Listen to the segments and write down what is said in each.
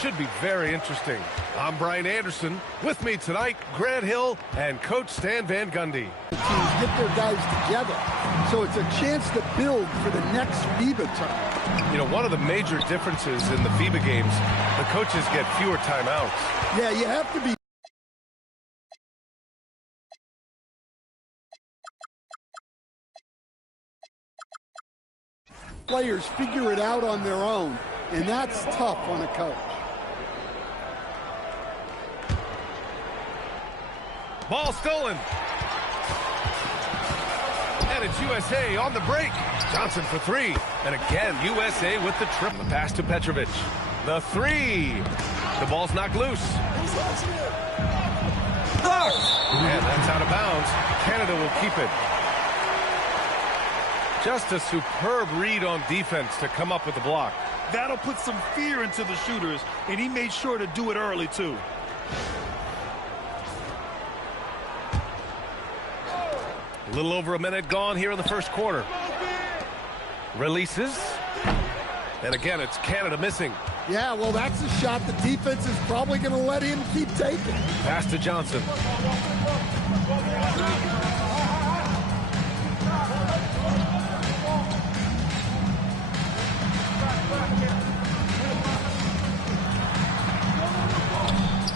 Should be very interesting. I'm Brian Anderson. With me tonight, Grant Hill and Coach Stan Van Gundy. Teams get their guys together, so it's a chance to build for the next Fiba term. You know, one of the major differences in the Fiba games, the coaches get fewer timeouts. Yeah, you have to be. Players figure it out on their own, and that's tough on a coach. Ball stolen. And it's USA on the break. Johnson for three. And again, USA with the trip. The pass to Petrovic. The three. The ball's knocked loose. And that's out of bounds. Canada will keep it. Just a superb read on defense to come up with the block. That'll put some fear into the shooters, and he made sure to do it early, too. A little over a minute gone here in the first quarter. Releases. And again, it's Canada missing. Yeah, well, that's a shot the defense is probably going to let him keep taking. Pass to Johnson.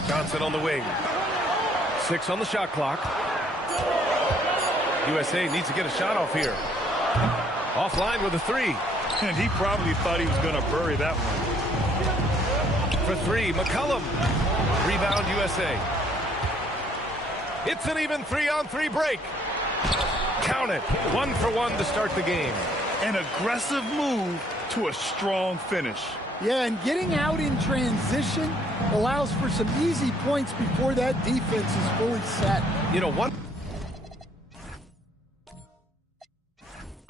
Johnson on the wing. 6 on the shot clock. USA needs to get a shot off here. Offline with a three. And he probably thought he was going to bury that one. For three, McCollum. Rebound USA. It's an even 3-on-3 break. Count it. 1 for 1 to start the game. An aggressive move to a strong finish. Yeah, and getting out in transition allows for some easy points before that defense is fully set. You know, one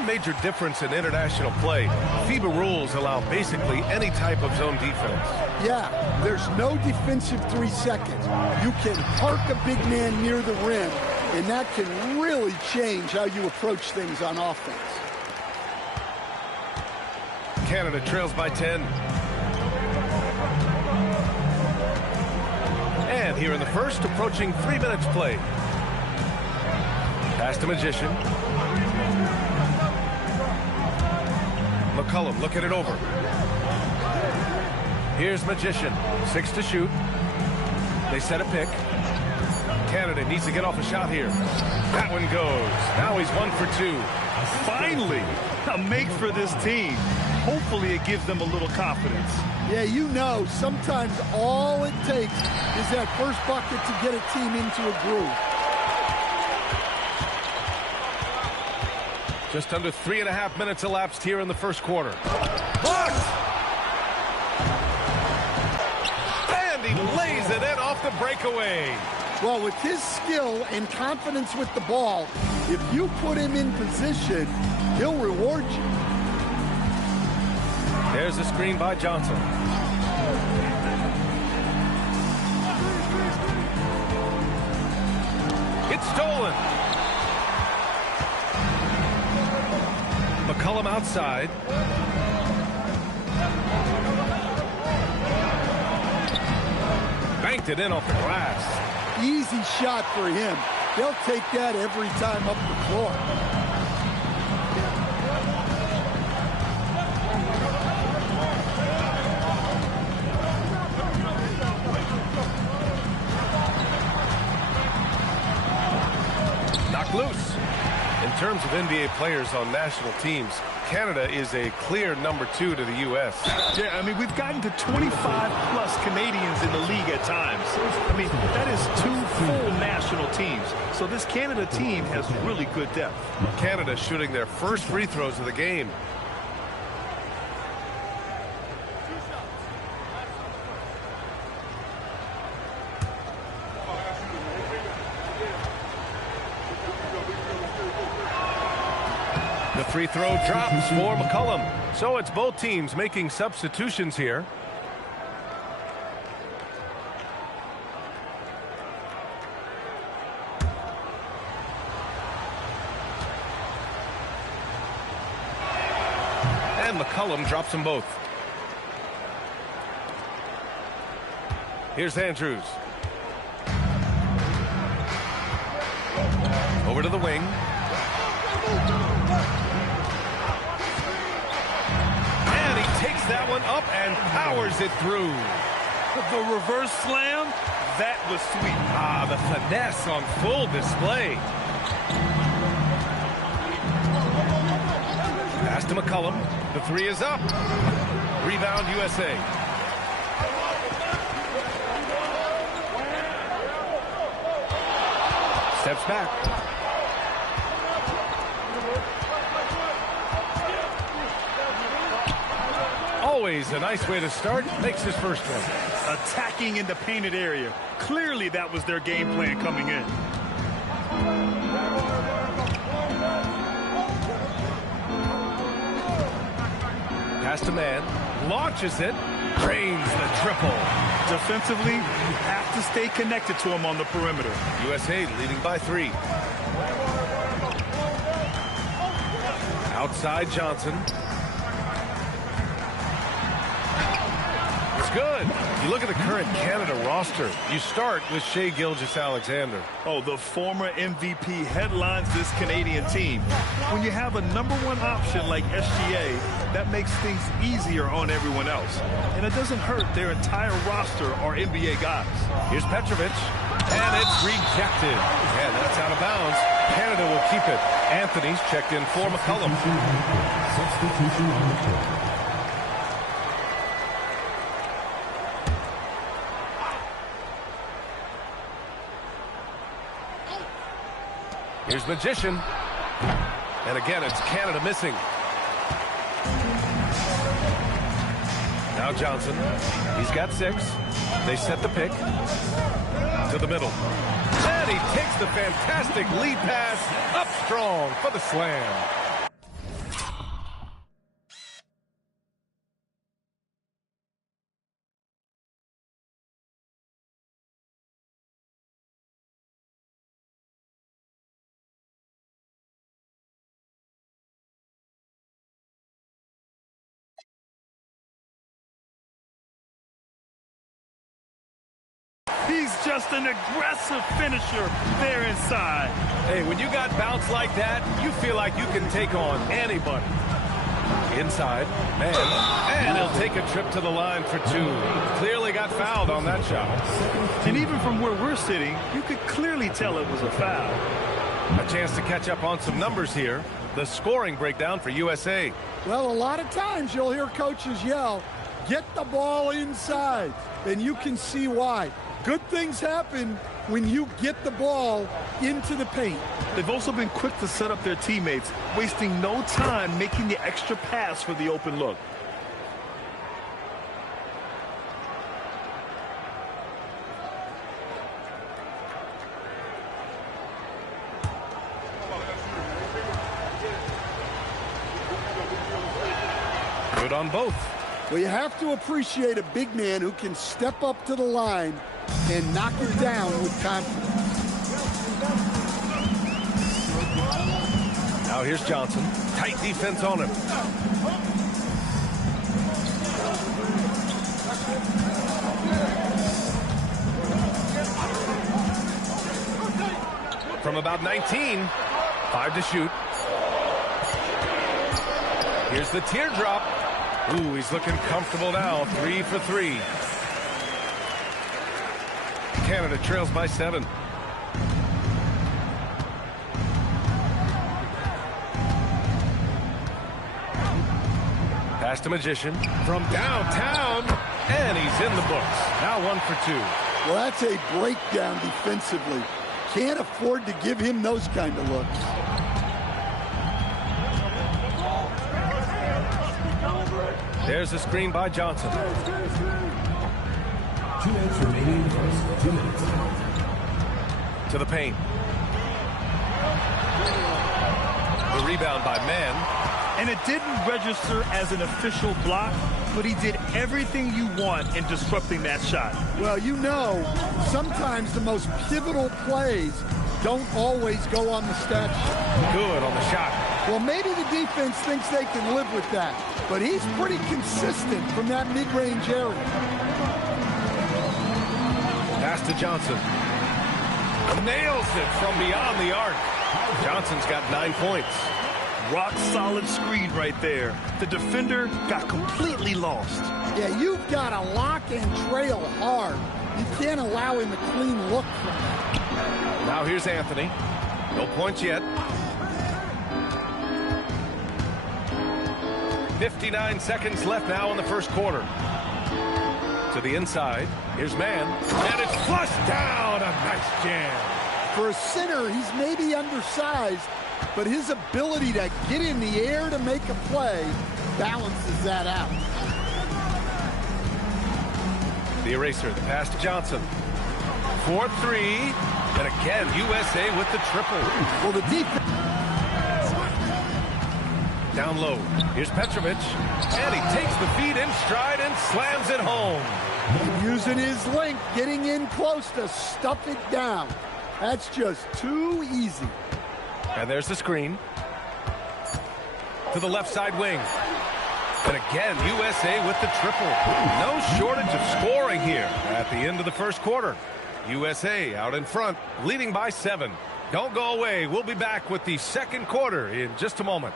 major difference in international play, FIBA rules allow basically any type of zone defense. Yeah, there's no defensive 3 seconds. You can park a big man near the rim, and that can really change how you approach things on offense. Canada trails by 10. And here in the first, approaching 3 minutes play. Pass to Magician. McCollum looking it over. Here's Magician. 6 to shoot. They set a pick. Canada needs to get off a shot here. That one goes. Now he's 1 for 2. Finally, a make for this team. Hopefully it gives them a little confidence. Yeah, you know, sometimes all it takes is that first bucket to get a team into a groove. Just under 3.5 minutes elapsed here in the first quarter. Blocked! And he lays it in off the breakaway. Well, with his skill and confidence with the ball, if you put him in position, he'll reward you. There's a screen by Johnson. It's stolen. McCollum outside. Banked it in off the glass. Easy shot for him. They'll take that every time up the floor. Knocked loose. In terms of NBA players on national teams, Canada is a clear number 2 to the U.S. Yeah, I mean, we've gotten to 25-plus Canadians in the league at times. I mean, that is 2 full national teams. So this Canada team has really good depth. Canada shooting their first free throws of the game. The free throw drops for McCollum. So it's both teams making substitutions here. And McCollum drops them both. Here's Andrews. Over to the wing. And he takes that one up and powers it through. The reverse slam, that was sweet. Ah, the finesse on full display. Pass to McCollum. The three is up. Rebound USA. Steps back. Always a nice way to start. Makes his first one. Attacking in the painted area. Clearly that was their game plan coming in. Pass to man. Launches it. Drains the triple. Defensively, you have to stay connected to him on the perimeter. USA leading by 3. Outside Johnson. It's good. You look at the current Canada roster. You start with Shai Gilgeous-Alexander. Oh, the former MVP headlines this Canadian team. When you have a #1 option like SGA, that makes things easier on everyone else. And it doesn't hurt their entire roster are NBA guys. Here's Petrovic. And it's rejected. And that's out of bounds. Canada will keep it. Anthony's checked in for McCollum. Substitution on the court. Here's Magician. And again, it's Canada missing. Now Johnson. He's got 6. They set the pick. To the middle. And he takes the fantastic lead pass up strong for the slam. He's just an aggressive finisher there inside. Hey, when you got bounce like that, you feel like you can take on anybody. Inside, man, and he'll take a trip to the line for 2. Clearly got fouled on that shot. And even from where we're sitting, you could clearly tell it was a foul. A chance to catch up on some numbers here. The scoring breakdown for USA. Well, a lot of times you'll hear coaches yell, get the ball inside, and you can see why. Good things happen when you get the ball into the paint. They've also been quick to set up their teammates, wasting no time making the extra pass for the open look. Good on both. Well, you have to appreciate a big man who can step up to the line and knock it down with confidence. Now here's Johnson. Tight defense on him. From about 19, 5 to shoot. Here's the teardrop. Ooh, he's looking comfortable now. 3 for 3. Canada trails by 7. Pass to Magician from downtown, and he's in the books. Now 1 for 2. Well, that's a breakdown defensively. Can't afford to give him those kind of looks. There's a screen by Johnson. 2 minutes remaining. 2 minutes. To the paint. The rebound by Mann. And it didn't register as an official block, but he did everything you want in disrupting that shot. Well, you know, sometimes the most pivotal plays don't always go on the stat sheet. Good on the shot. Well, maybe the defense thinks they can live with that, but he's pretty consistent from that mid-range area. Pass to Johnson. Nails it from beyond the arc. Johnson's got 9 points. Rock solid screen right there. The defender got completely lost. Yeah, you've got to lock and trail hard. You can't allow him a clean look from that. Now here's Anthony. No points yet. 59 seconds left now in the first quarter. To the inside. Here's man. And it's flushed down. A nice jam. For a center, he's maybe undersized, but his ability to get in the air to make a play balances that out. The eraser, the pass to Johnson. 4-3. And again, USA with the triple. Well, the defense. Down low. Here's Petrovic. And he takes the feed in stride and slams it home. Using his length, getting in close to stuff it down. That's just too easy. And there's the screen. To the left side wing. And again, USA with the triple. No shortage of scoring here at the end of the first quarter. USA out in front, leading by 7. Don't go away. We'll be back with the second quarter in just a moment.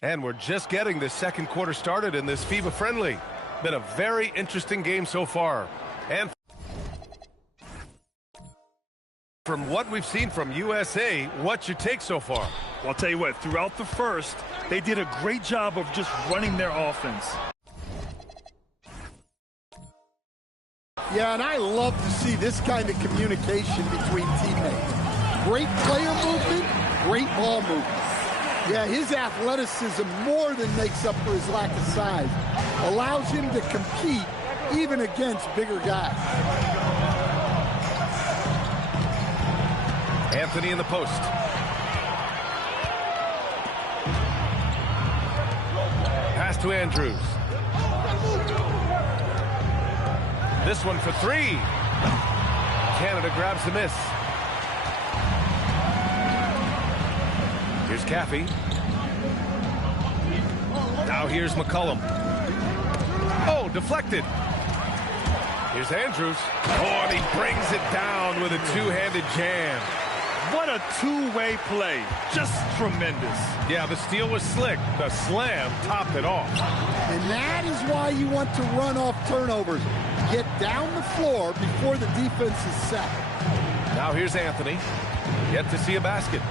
And we're just getting the second quarter started in this Fiba friendly. Been a very interesting game so far. And from what we've seen from USA, what's your take so far? Well, I'll tell you what, throughout the first, they did a great job of just running their offense. Yeah, and I love to see this kind of communication between teammates. Great player movement, great ball movement. Yeah, his athleticism more than makes up for his lack of size. Allows him to compete even against bigger guys. Anthony in the post. Pass to Andrews. This one for 3. Canada grabs the miss. Here's Caffey. Now here's McCullum. Oh, deflected. Here's Andrews. Oh, and he brings it down with a two-handed jam. What a two-way play. Just tremendous. Yeah, the steal was slick. The slam topped it off. And that is why you want to run off turnovers. Get down the floor before the defense is set. Now here's Anthony. Yet to see a basket.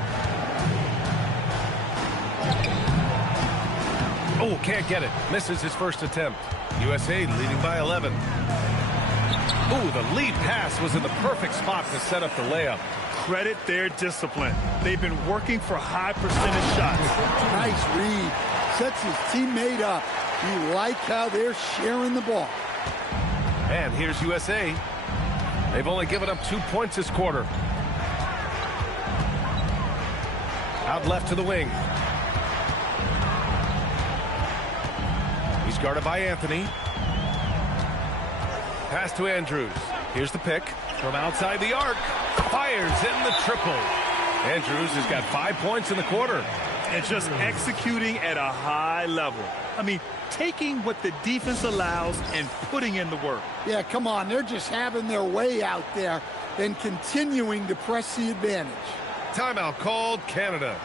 Oh, can't get it. Misses his first attempt. USA leading by 11. Oh, the lead pass was in the perfect spot to set up the layup. Credit their discipline. They've been working for high percentage shots. Nice read. Sets his teammate up. You like how they're sharing the ball. And here's USA. They've only given up 2 points this quarter. Out left to the wing. He's guarded by Anthony. Pass to Andrews. Here's the pick from outside the arc. Fires in the triple. Andrews has got 5 points in the quarter. And just executing at a high level. I mean, taking what the defense allows and putting in the work. Yeah, come on. They're just having their way out there and continuing to press the advantage. Timeout called, Canada.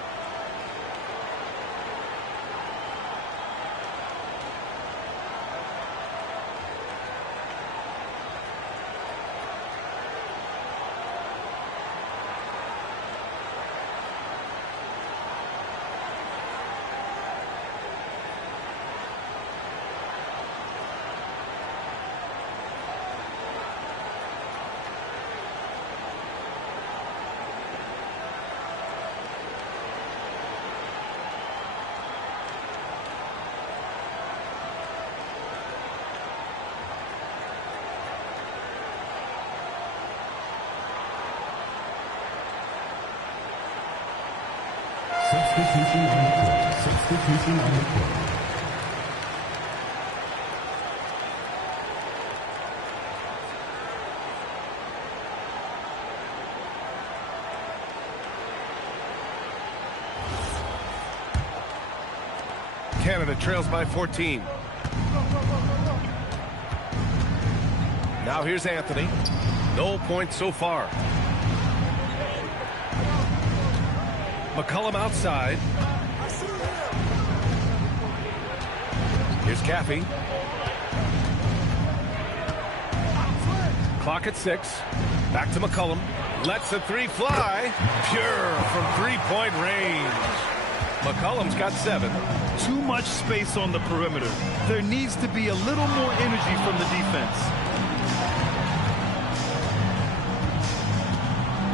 Substitution on the court. Substitution on the court. Canada trails by 14. Now here's Anthony. No points so far. McCollum outside. Here's Caffey. Clock at 6. Back to McCollum. Lets the three fly. Pure from three-point range. McCollum's got 7. Too much space on the perimeter. There needs to be a little more energy from the defense.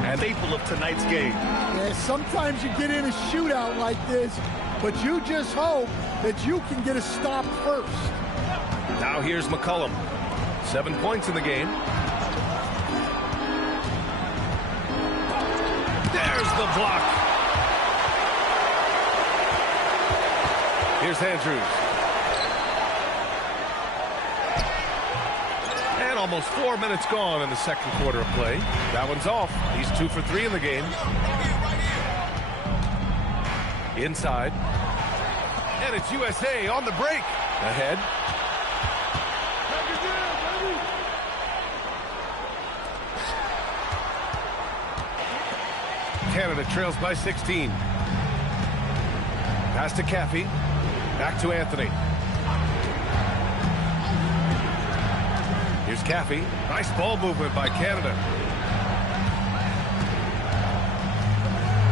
And staple of tonight's game. Yeah, sometimes you get in a shootout like this, but you just hope that you can get a stop first. Now here's McCollum. 7 points in the game. There's the block. Here's Andrews. And almost 4 minutes gone in the second quarter of play. That one's off. He's 2 for 3 in the game. Inside. And it's USA on the break. Ahead. Canada trails by 16. Pass to Caffey. Back to Anthony. Here's Caffey. Nice ball movement by Canada.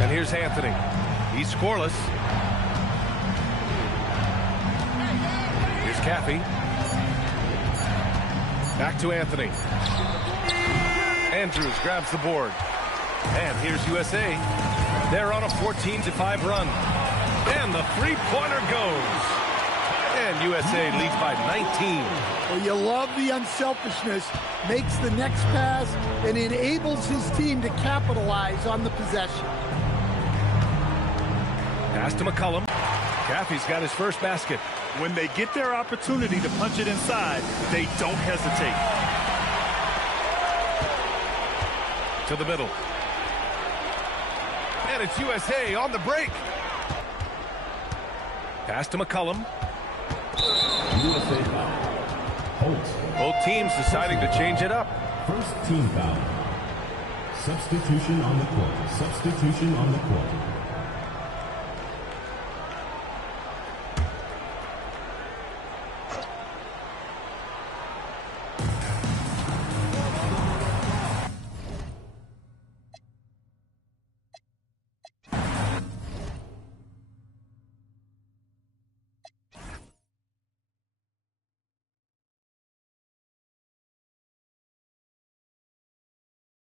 And here's Anthony. He's scoreless. Here's Caffey. Back to Anthony. Andrews grabs the board. And here's USA. They're on a 14-5 run. And the three-pointer goes. And USA leads by 19. Well, you love the unselfishness. Makes the next pass and enables his team to capitalize on the possession. Pass to McCollum. Caffey's got his first basket. When they get their opportunity to punch it inside, they don't hesitate. To the middle. And it's USA on the break. Pass to McCollum. USA foul. Holt. Both teams deciding to change it up. First team foul. Substitution on the court. Substitution on the court.